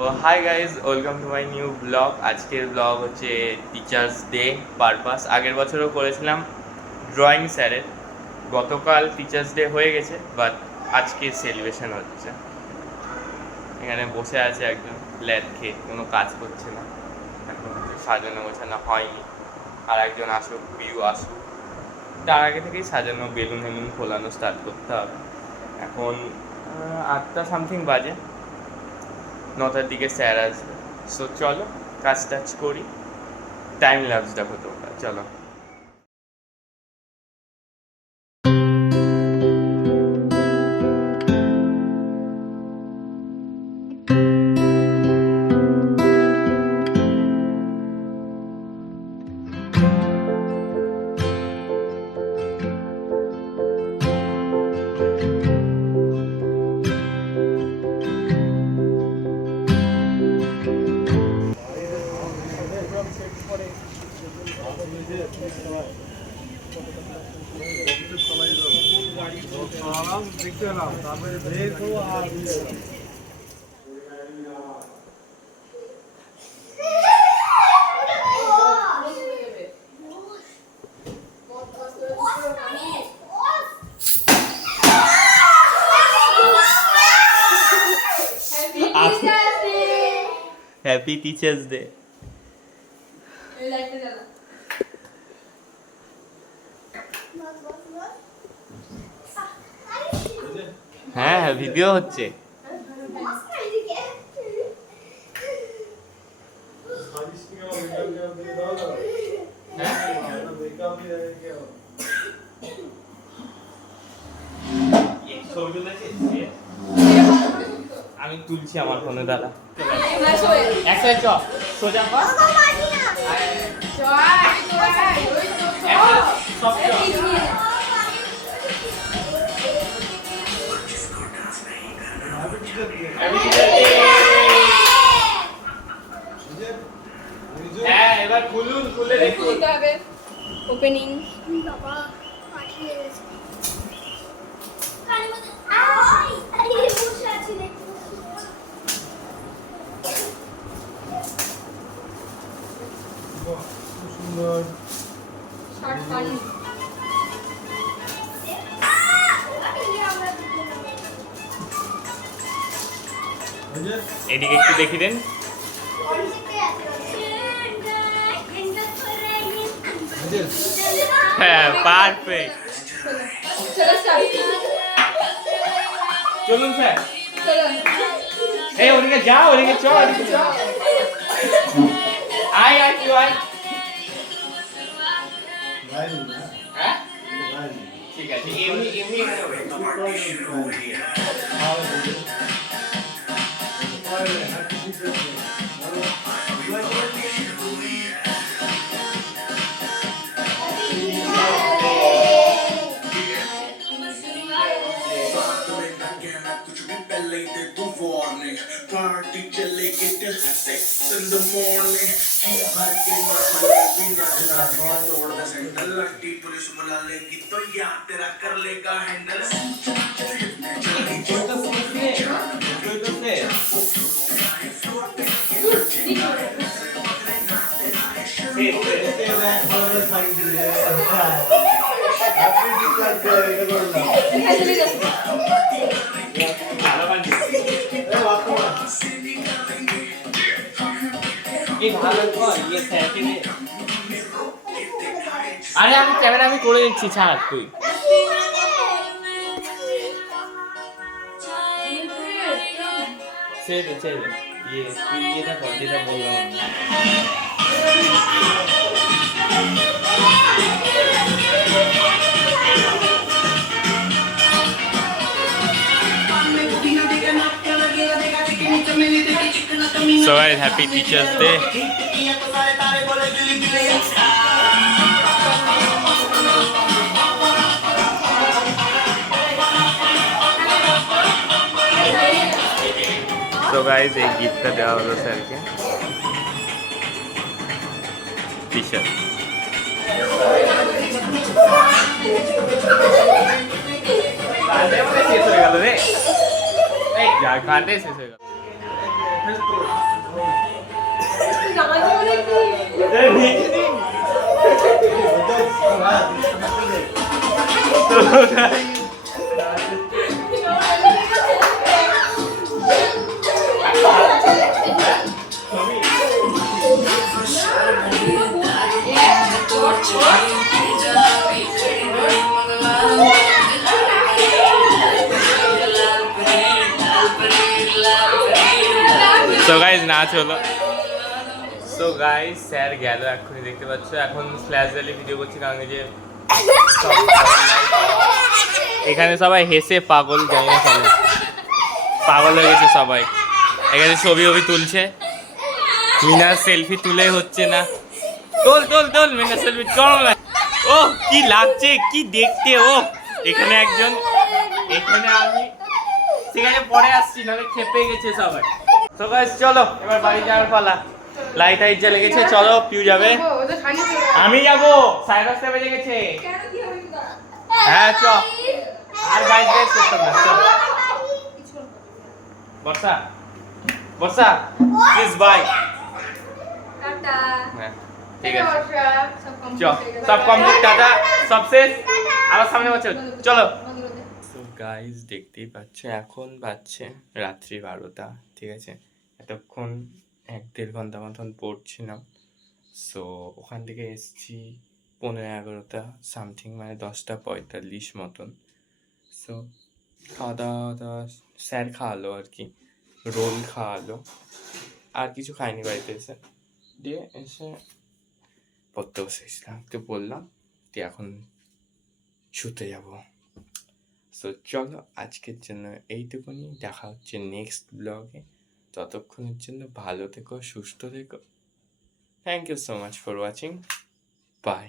তো hi guys, welcome to my new blog. আজকের blog হচ্ছে টিচার্স ডে পারপাস। আগের বছরও করেছিলাম ড্রয়িং স্যারের। গতকাল টিচার্স ডে হয়ে গেছে, বাট আজকে সেলিব্রেশন হচ্ছে। এখানে বসে আছে একজন ল্যাদ খেয়ে, কোনো কাজ করছে না, এখন সাজানো গোছানো হয়নি। আর একজন আসুক, পিউ আসুক, তার আগে থেকেই সাজানো, বেলুন হেলুন খোলানো স্টার্ট করতে হবে। এখন 8টা সামথিং বাজে, 9টার দিকে স্যার আসবে। সো চলো কাজ টাজ করি, টাইম ল্যাপস দেখো তোমরা, চলো। Happy teachers day. হ্যাঁ হ্যাঁ, ভিডিও হচ্ছে। আমি তুলছি আমার ফোনে, দাদা সোজা হ্যাঁ, এবার খুলুন, খুলে দেখুন। ওপেনিং বাবা পাঠিয়ে গেছে বসে আছি দেখতে সুন্দর শর্ট ফানি এদিকে একটু দেখি দেন। হ্যাঁ, পারফেক্ট। চলুন স্যার, এই ওদিকে যাও, ওদিকে চল, ওদিকে চল। আয় আয়, তুই আয়। হ্যাঁ ঠিক আছে, এমনি এমনি Party chaleगी till 6 in the morning. जी भर के मचलेगी नाचना तोड़ दे सैंडल लट्टी पुलिस बुला लेगी तो यार तेरा कर लेगा हैंडल আরে আমি ক্যামেরা আমি করে দিচ্ছি, ছাড় তুই। ছেড়ে ছেড়ে তুই যেটা কর, যেটা বললাম আমি। So guys, happy Teachers Day. So guys, এই গিফটটা দেওয়া হলো স্যারকে, টি-শার্ট। শেষ হয়ে গেল রে, এই যা কাটে শেষ হয়ে গেল। সো গাইজ নাচ হলো। সো গাইজ স্যার গেল এক্ষুনি, দেখতে পাচ্ছ। এখন ফ্ল্যাশ জ্বালিয়ে ভিডিও করছি, কারণ এই যে এখানে সবাই হেসে পাগল, জানি না সবাই পাগল হয়ে গেছে সবাই। এখানে ছবি তুলছে, মিনার সেলফি তুলে হচ্ছে না। তোল তোল তোল মিনার সেলফি কম। ও কি লাগছে, কি দেখতে। ও এখানে একজন, এখানে আমি, ঠিক আছে পরে আসছি, নাহলে খেপে গেছে সবাই। তো গাইস চলো এবার বাড়ি যাওয়ার পালা। লাইট টাইট জ্বলে গেছে, চলো পিউ যাবে, আমি যাবো, 10:30 বেজে গেছে। হ্যাঁ চ, আর গাইস গাইস করতে না। চল বর্ষা, বর্ষা প্লিজ বাই। টাটা। হ্যাঁ ঠিক আছে, সব চ কমপ্লিট সব কমপ্লিট, টাটা, সব শেষ, আবার সামনে বছর চলো। তো গাইস দেখতেই পাচ্ছ এখন বাজছে রাত্রি 12টা, ঠিক আছে। এতক্ষণ 1-1.5 ঘন্টা মতন পড়ছিলাম। সো ওখান থেকে এসছি 11:30 সামথিং, মানে 10:45 মতন। সো খাওয়া দাওয়া স্যার খাওয়ালো আর কি, রোল খাওয়ালো, আর কিছু খাইনি বাড়িতে এসে। দিয়ে এসে পড়তে বসেছিলাম, তো বললাম তুই এখন শুতে যাব। সো চলো আজকের জন্য এইটুকুনি, দেখা হচ্ছে নেক্সট ব্লগে। ততক্ষণের জন্য ভালো থেকো, সুস্থ থেকো। Thank you so much for watching, by.